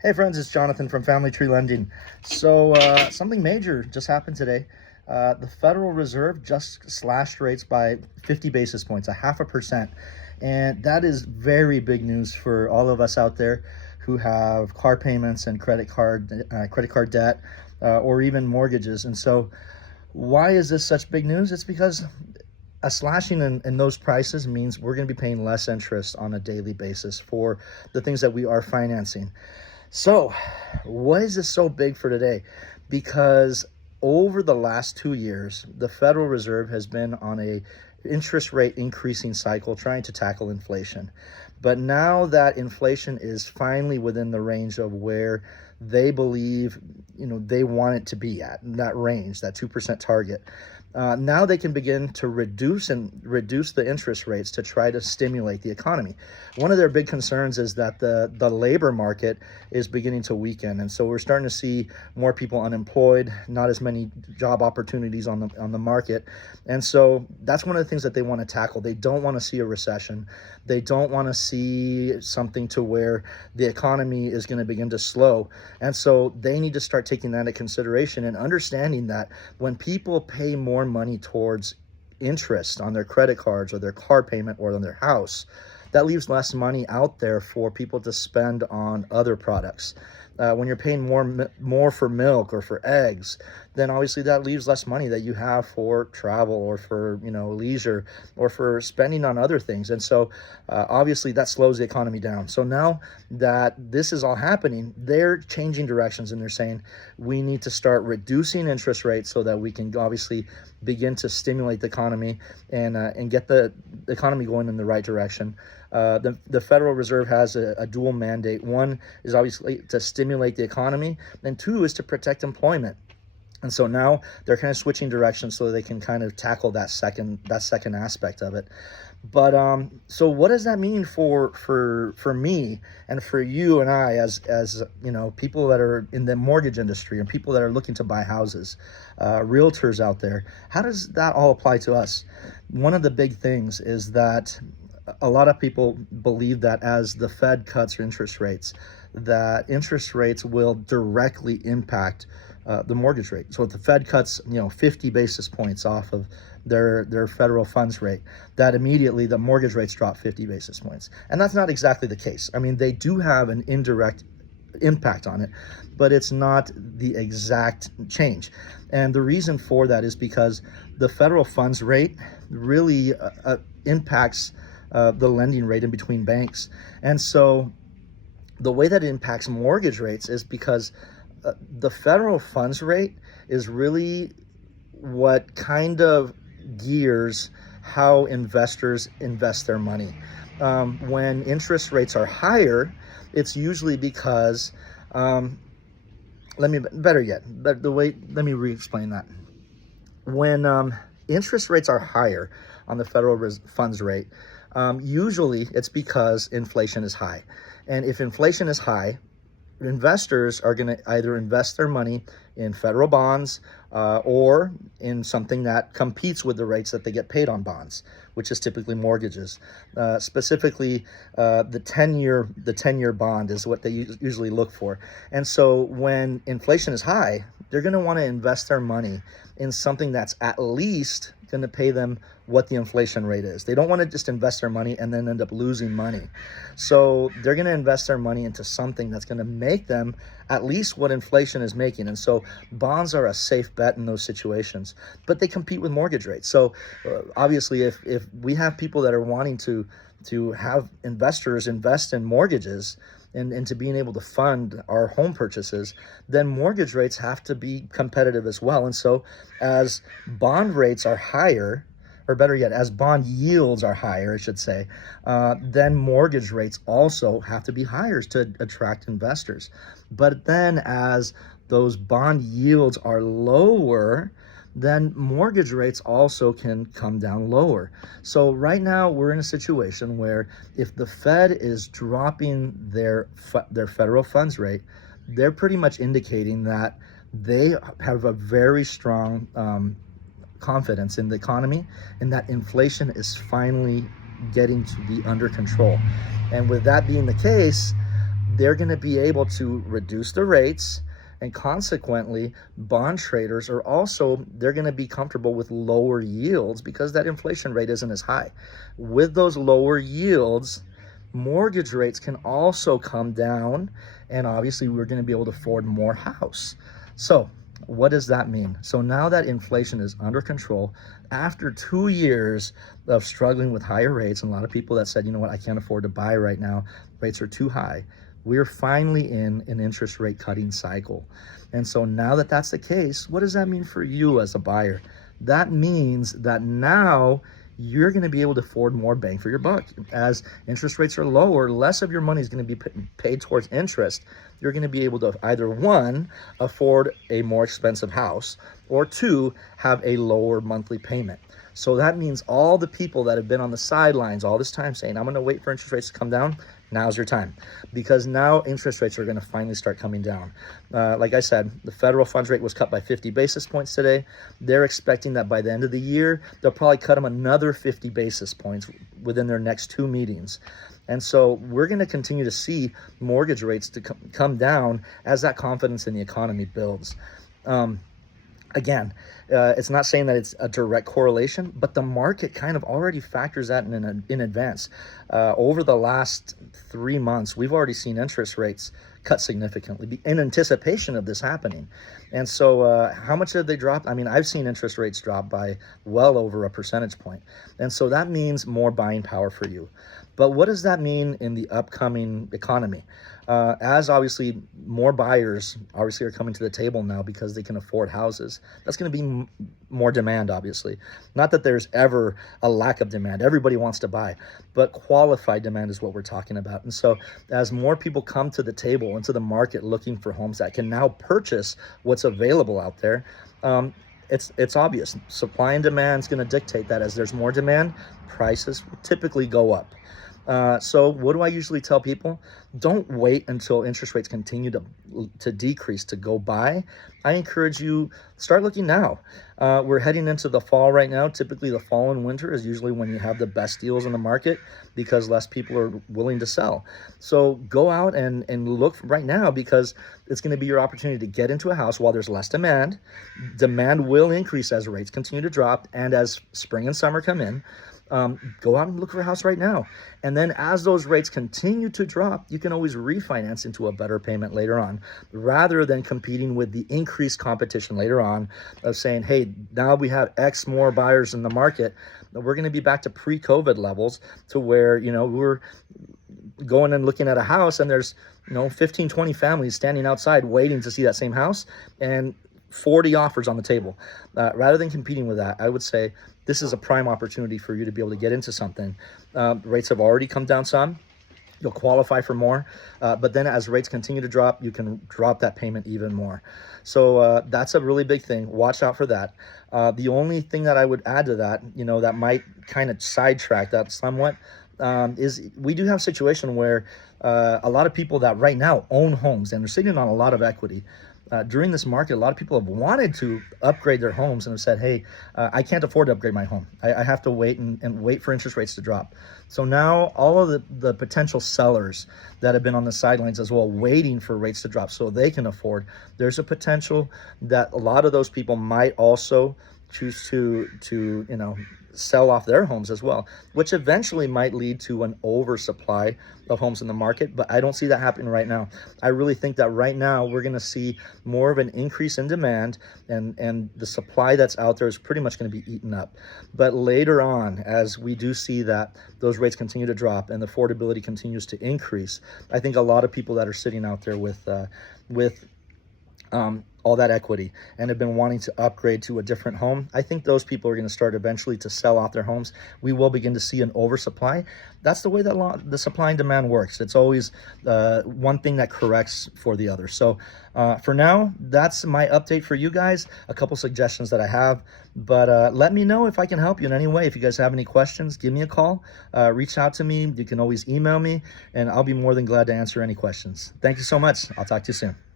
Hey friends, it's Jonathan from Family Tree Lending. Something major just happened today. The Federal Reserve just slashed rates by 50 basis points, a 0.5%. And that is very big news for all of us out there who have car payments and credit card debt, or even mortgages. And so why is this such big news? It's because a slashing in those prices means we're going to be paying less interest on a daily basis for the things that we are financing. So, why is this so big for today? Because over the last 2 years, the Federal Reserve has been on a interest rate increasing cycle trying to tackle inflation. But now that inflation is finally within the range of where they believe, they want it to be at, that range, that 2% target. Now they can begin to reduce the interest rates to try to stimulate the economy. One of their big concerns is that the labor market is beginning to weaken, and so we're starting to see more people unemployed, not as many job opportunities on the market, and so that's one of the things that they want to tackle. They don't want to see a recession. They don't want to see something to where the economy is going to begin to slow, and so they need to start taking that into consideration and understanding that when people pay more money towards interest on their credit cards or their car payment or on their house, that leaves less money out there for people to spend on other products. When you're paying more for milk or for eggs, then obviously that leaves less money that you have for travel or for leisure or for spending on other things. And so obviously that slows the economy down. So now that this is all happening, they're changing directions and they're saying we need to start reducing interest rates so that we can obviously begin to stimulate the economy and get the economy going in the right direction. The Federal Reserve has a dual mandate. One is obviously to stimulate the economy, and two is to protect employment. And so now they're kind of switching directions so they can kind of tackle that second aspect of it. But so what does that mean for me and for you and I as people that are in the mortgage industry and people that are looking to buy houses, realtors out there? How does that all apply to us? One of the big things is that a lot of people believe that as the Fed cuts interest rates, that interest rates will directly impact the mortgage rate. So if the Fed cuts 50 basis points off of their federal funds rate, that immediately the mortgage rates drop 50 basis points. And that's not exactly the case. I mean, they do have an indirect impact on it, but it's not the exact change. And the reason for that is because the federal funds rate really impacts the lending rate in between banks. And so the way that it impacts mortgage rates is because the federal funds rate is really what kind of gears how investors invest their money. When interest rates are higher, it's usually because, let me re-explain that. When interest rates are higher on the federal funds rate, usually it's because inflation is high. And if inflation is high, investors are going to either invest their money in federal bonds or in something that competes with the rates that they get paid on bonds, which is typically mortgages. Specifically, the 10-year bond is what they usually look for. And so when inflation is high, they're going to want to invest their money in something that's at least going to pay them what the inflation rate is. They don't want to just invest their money and then end up losing money. So they're going to invest their money into something that's going to make them at least what inflation is making. And so bonds are a safe bet in those situations, but they compete with mortgage rates. So obviously if we have people that are wanting to have investors invest in mortgages and to being able to fund our home purchases, then mortgage rates have to be competitive as well. And so as bond rates are higher, or better yet, as bond yields are higher, I should say, then mortgage rates also have to be higher to attract investors. But then as those bond yields are lower, then mortgage rates also can come down lower. So right now we're in a situation where if the Fed is dropping their federal funds rate, they're pretty much indicating that they have a very strong confidence in the economy and that inflation is finally getting to be under control. And with that being the case, they're going to be able to reduce the rates, and consequently bond traders are also, they're going to be comfortable with lower yields because that inflation rate isn't as high. With those lower yields, mortgage rates can also come down, and obviously we're going to be able to afford more house. So what does that mean? So now that inflation is under control, after 2 years of struggling with higher rates, and a lot of people that said, you know what, I can't afford to buy right now, rates are too high, we're finally in an interest rate cutting cycle. And so now that that's the case, what does that mean for you as a buyer? That means that now you're going to be able to afford more bang for your buck. As interest rates are lower, less of your money is going to be paid towards interest. You're going to be able to either, one, afford a more expensive house, or two, have a lower monthly payment. So that means all the people that have been on the sidelines all this time saying, I'm going to wait for interest rates to come down, now's your time. Because now interest rates are going to finally start coming down. Like I said, the federal funds rate was cut by 50 basis points today. They're expecting that by the end of the year, they'll probably cut them another 50 basis points within their next 2 meetings. And so we're going to continue to see mortgage rates to come down as that confidence in the economy builds. Again, it's not saying that it's a direct correlation, but the market kind of already factors that in advance. Over the last 3 months, we've already seen interest rates cut significantly in anticipation of this happening. And so how much did they drop? I mean, I've seen interest rates drop by well over a percentage point. And so that means more buying power for you. But what does that mean in the upcoming economy? As obviously more buyers obviously are coming to the table now because they can afford houses, that's going to be more demand, obviously. Not that there's ever a lack of demand. Everybody wants to buy, but qualified demand is what we're talking about. And so as more people come to the table, into the market looking for homes that can now purchase what's available out there, it's obvious. Supply and demand is going to dictate that. As there's more demand, prices typically go up. So what do I usually tell people? Don't wait until interest rates continue to decrease to go buy. I encourage you, start looking now. We're heading into the fall right now. Typically the fall and winter is usually when you have the best deals in the market because less people are willing to sell. So go out and look right now, because it's going to be your opportunity to get into a house while there's less demand. Demand will increase as rates continue to drop and as spring and summer come in. Go out and look for a house right now. And then as those rates continue to drop, you can always refinance into a better payment later on, rather than competing with the increased competition later on of saying, hey, now we have X more buyers in the market. We're going to be back to pre-COVID levels, to where, we're going and looking at a house and there's, 15, 20 families standing outside waiting to see that same house and 40 offers on the table. Rather than competing with that, I would say this is a prime opportunity for you to be able to get into something. Rates have already come down some. You'll qualify for more. But then as rates continue to drop, you can drop that payment even more. So that's a really big thing. Watch out for that. The only thing that I would add to that, that might kind of sidetrack that somewhat, is we do have a situation where a lot of people that right now own homes and they're sitting on a lot of equity. During this market, a lot of people have wanted to upgrade their homes and have said, hey, I can't afford to upgrade my home. I have to wait and wait for interest rates to drop. So now all of the potential sellers that have been on the sidelines as well, waiting for rates to drop so they can afford, there's a potential that a lot of those people might also choose to sell off their homes as well, which eventually might lead to an oversupply of homes in the market. But I don't see that happening right now. I really think that right now we're going to see more of an increase in demand, and the supply that's out there is pretty much going to be eaten up. But later on, as we do see that those rates continue to drop and the affordability continues to increase, I think a lot of people that are sitting out there with all that equity and have been wanting to upgrade to a different home, I think those people are going to start eventually to sell off their homes. We will begin to see an oversupply. That's the way that the supply and demand works. It's always one thing that corrects for the other. So for now, that's my update for you guys. A couple suggestions that I have, but let me know if I can help you in any way. If you guys have any questions, give me a call, reach out to me. You can always email me, and I'll be more than glad to answer any questions. Thank you so much. I'll talk to you soon.